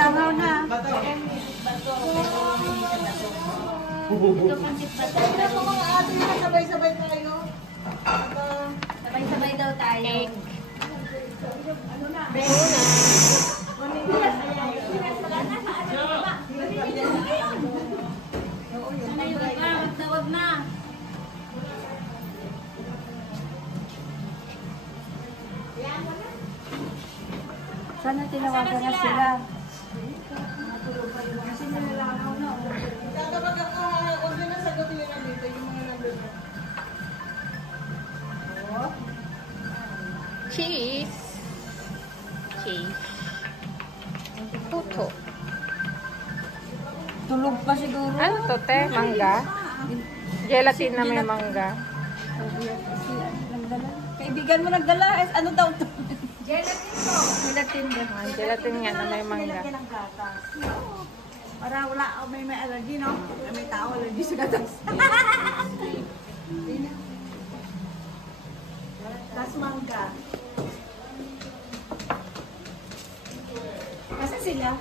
langaw na. Ito pansit bato. Kaya po mga ate na sabay-sabay tayo. Sabay-sabay daw tayo. Ano na? Wag na. Sana tinawagan na sila. Kasi nilalangaw na. Kapag huwag na sagutin nila dito yung mga number na. Cheese. Cheese. Puto. Tulog pa siguro. Ano to, te? Mangga? Gelatin na may mangga. Kaibigan mo nagdala. Ano daw to? Gelatin to. Gelatin din. Gelatin nga na may mangga. Nilagyan ng gatas. Para wala, may allergy, no? May tao allergy sa gatas. Tas mangga. Kasi sila?